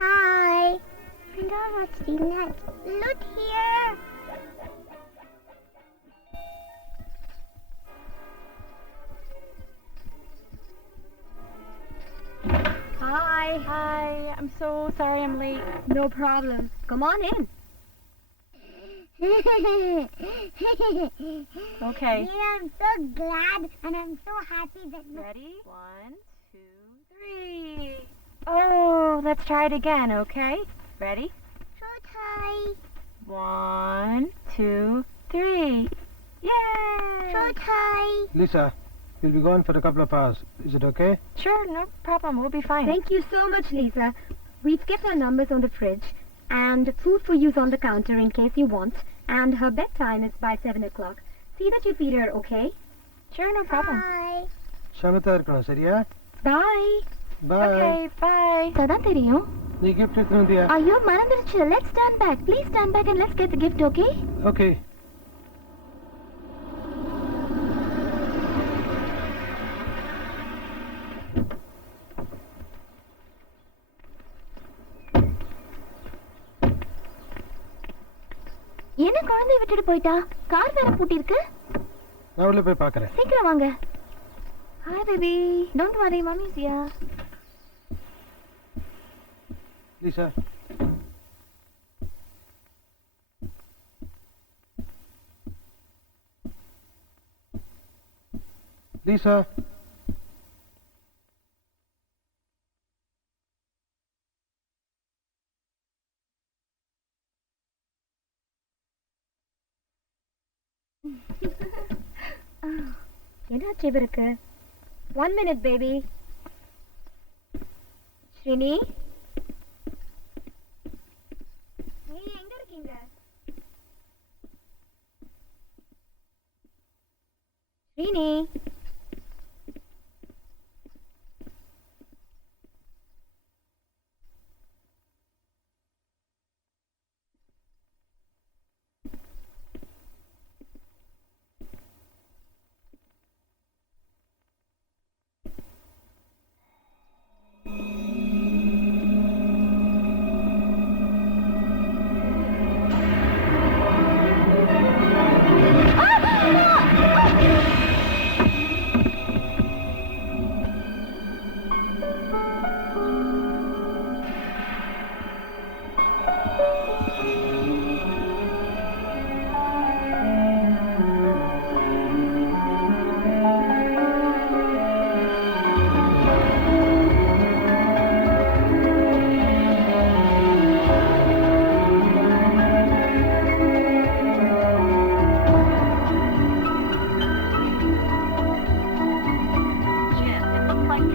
Hi. Find out what's the next. Look here. Hi. I'm so sorry I'm late. No problem. Come on in. Okay. Yeah, I'm so glad and I'm so happy that Ready? 1, 2, 3. Oh, let's try it again, okay? Ready? so tight. 1, 2, 3. Yay! So tight. Lisa, we'll be gone for a couple of hours. Is it okay? Sure, no problem. We'll be fine. Thank you so much, Lisa. We've kept our numbers on the fridge, and food for you's on the counter in case you want, and her bedtime is by 7 o'clock. See that you feed her, okay? Sure, no problem. Bye. ஷமத்தா இருக்கணும் சரியா? Bye. Bye. Okay, bye. அதான் தெரியும். நீ gift எடுத்துட்டு வந்தியா? ஐயோ மறந்துடுச்சு. Let's stand back. Please stand back and let's get the gift, okay? Okay. என்ன குழந்தைய விட்டுட்டு போயிட்டா? கார் வேற பூட்டிருக்கு. நான் உள்ள போய் பார்க்கறேன். சீக்கிரம் வாங்க. Hi baby. Don't worry, mommy's here. Lisa. Lisa. என்னாச்சு இவருக்கு? 1 minute baby. ஸ்ரீனி. நீ எங்க இருக்கீங்க? Srini.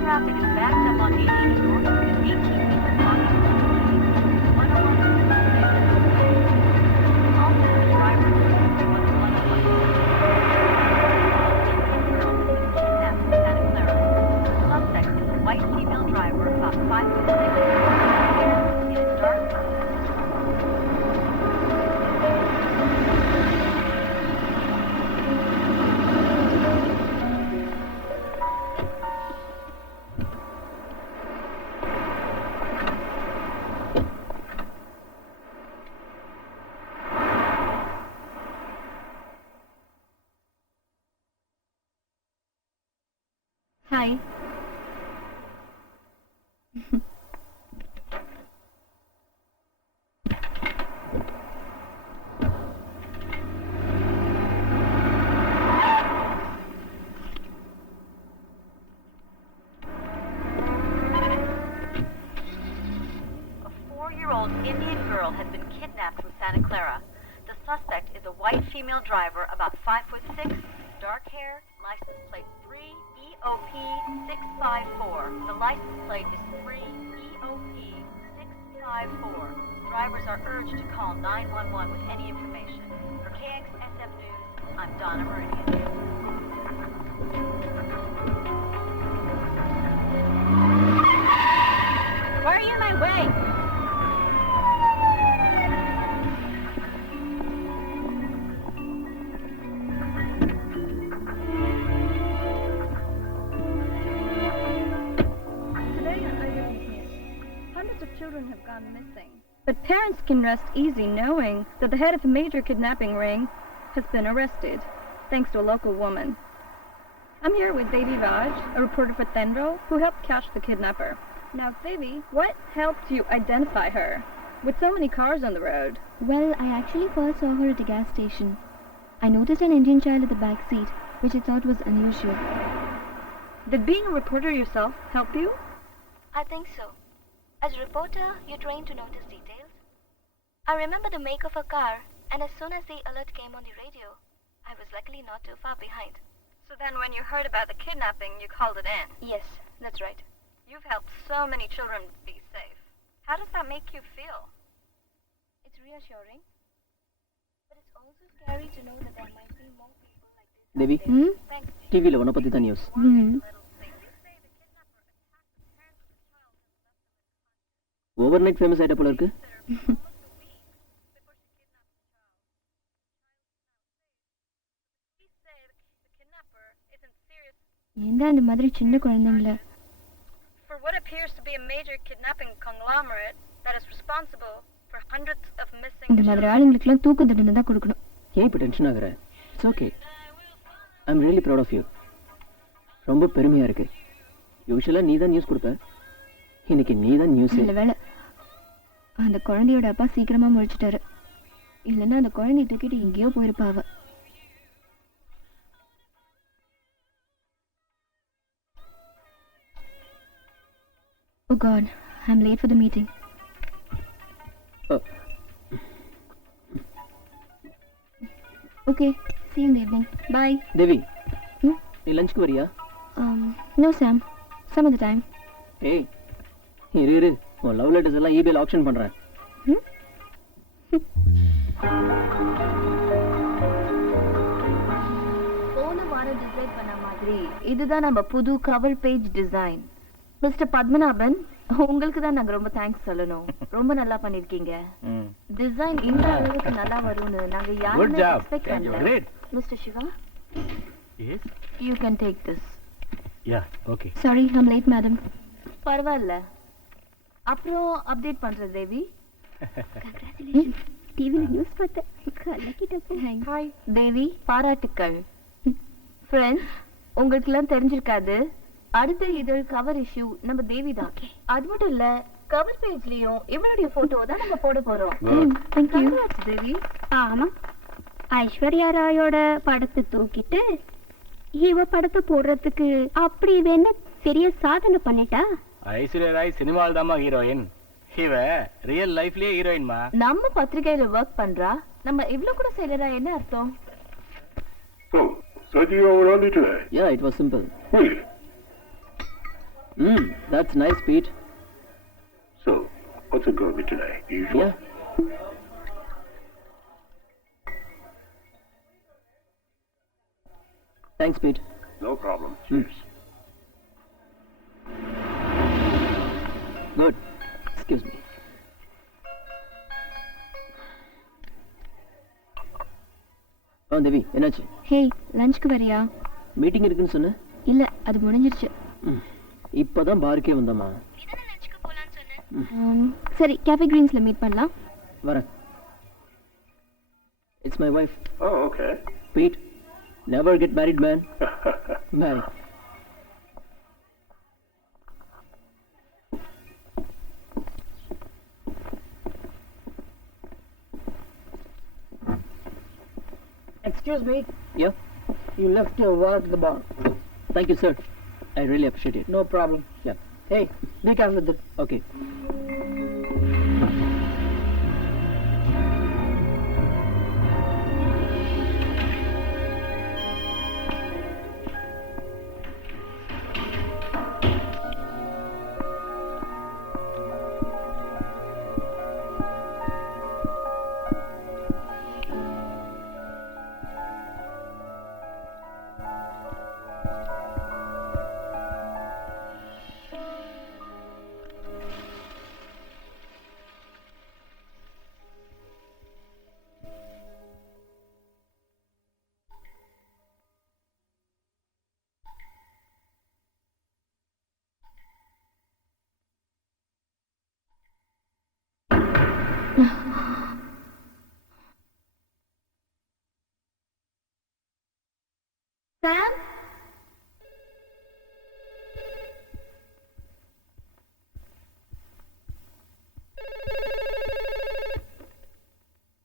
Traffic is backed up on 18 North with 18 people blocking the lane. 101 also the driver was 101. Girl has been kidnapped in Santa Clara. The suspect is a white female driver about 5'6". It is dark purple. Hi. A 4-year-old Indian girl has been kidnapped from Santa Clara. The suspect is a white female driver about 5'6", dark hair, license plate 3 EOP 654. The license plate is 3 EOP 654. Drivers are urged to call 911 with any information. For KXSF News, I'm Donna Meridian. Why are you in my way? gone missing. But parents can rest easy knowing that the head of a major kidnapping ring has been arrested, thanks to a local woman. I'm here with Devi Raj, a reporter for Tendril, who helped catch the kidnapper. Now, Devi, what helped you identify her? With so many cars on the road. Well, I actually first saw her at a gas station. I noticed an Indian child at the back seat, which I thought was unusual. Did being a reporter yourself help you? I think so. As a reporter, you're trained to notice details. I remember the make of her car, and as soon as the alert came on the radio, I was luckily not too far behind. So then when you heard about the kidnapping, you called it in. Yes, that's right. You've helped so many children be safe. How does that make you feel? It's reassuring, but it's also scary to know that there might be more people like this. தேவி Thanks. டிவியில் உன்னை பற்றி தான் news over night famous ஆகிட்ட போல இருக்கு. ஏன்டா இந்த மாதிரி சின்ன குழந்தைங்கள For what appears to be a major kidnapping conglomerate that is responsible for hundreds of missing இந்த மாதிரி ஆளுங்களுக்குலாம் தூக்கு தண்டனை தான் கொடுக்கணும். ஏன் இப்போ டென்ஷன் ஆகுற? It's okay. I am really proud of you. ரொம்ப பெருமையாக இருக்கு. யூஸ்வலாக நீ தான் நியூஸ் கொடுப்ப, இன்னைக்கு நீ தான் நியூஸ். நல்ல வேளை அந்த குழந்தையோட அப்பா சீக்கிரமா முழிச்சிட்டாரு. இல்லைன்னா அந்த குழந்தைய தூக்கிட்டு எங்கேயோ போயிருப்பா அவ. Oh God, I'm late for the meeting. Okay, see you in the evening. Bye. தேவி Hmm? நீ லஞ்சுக்கு வரியா? No Sam, some other time. ஏய் இரு உன் லவ் லெட்டர்ஸ் எல்லாம் ஈபேல ஆப்ஷன் பண்ணுறேன். போன வாரம் டிசைன் பண்ண மாதிரி இதுதான் நம்ம புது cover page design. Mister Padmanabhan, உங்களுக்கு தான் நாங்க ரொம்ப தேங்க்ஸ் சொல்லணும். ரொம்ப நல்லா பண்ணிருக்கீங்க. டிசைன் இந்த அளவுக்கு நல்லா வரும்னு நாங்க யாருமே எக்ஸ்பெக்ட் பண்ணல. Mister Siva, yes you can take this. Yeah okay. Sorry, I'm late, madam. பரவாயில்ல, அப்புறம் அப்டேட் பண்ற தேவி. Congratulations. டிவில நியூஸ் பார்த்தேன். கலக்கிட்டப்போ. ஹாய் தேவி, பாராட்டுக்கள். ஃப்ரெண்ட்ஸ், உங்களுக்குலாம் தெரிஞ்சிருக்காது, அடுத்த இதழ் கவர் இஷ்யூ நம்ம தேவி தான். அது மட்டும் இல்ல, கவர் பேஜ்லயும் இவளுடைய போட்டோ தான் நம்ம போட போறோம். Thank you. Congrats, தேவி. ஆமா, ஐஸ்வர்யா ராயோட படத்தை தூக்கிட்டு இவ படத்தை போடுறதுக்கு அப்படி இவ என்ன பெரிய சாதனை பண்ணிட்டா? ஐஸ்வர்யா ராய் சினிமாவில் தாமா ஹீரோயின், இவ ரியல் லைஃப்லயே ஹீரோயின்மா. நம்ம பத்திரிகையில ஒர்க் பண்றா, நம்ம இவ்ளோ கூட செய்யறா, என்ன அர்த்தம்? So you were early today? Yeah, it was simple. Really? That's nice, Pete. So, what's it going to be today? Usual? Yeah. Thanks, Pete. No problem. Cheers. Good. Excuse me. தேவி என்னாச்சு? ஹே, லஞ்சுக்கு வரியா? மீட்டிங் இருக்குன்னு சொன்ன? இல்ல, அது முடிஞ்சிருச்சு. இப்பதான் பாருக்கே வந்தம்மா. சரி, கேஃபே கிரீன்ஸ்ல மீட் பண்ணலாம். வரேன். It's my wife. Oh, okay. Pete, never get married, man. Bye. Excuse me, Yeah. you left your wallet at the bar. Thank you, sir. I really appreciate it. No problem. Yeah. Hey, be careful with it. Okay. Sam?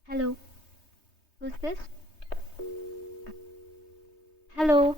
Hello. Who's this? Hello.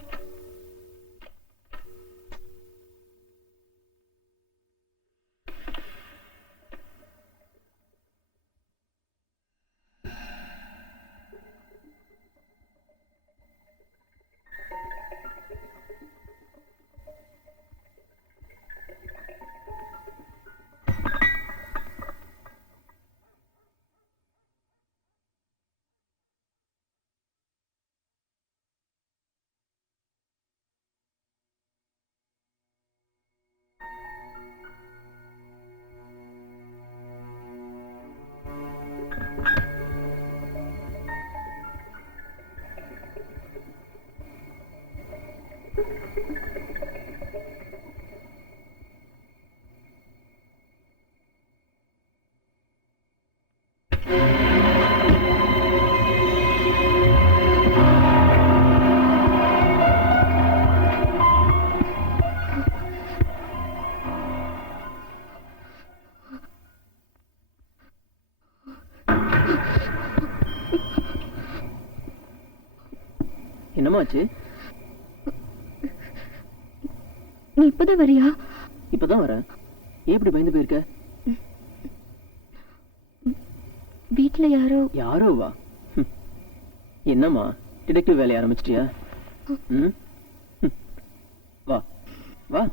என்னமாச்சு? நீ இப்பதான் வரியா? இப்பதான் வரேன். ஏன் இப்படி பயந்து போயிருக்க? வீட்டுல யாரோ வா. என்னம்மா டிடெக்டிவ் வேலையை ஆரம்பிச்சிட்டியா? வா வா.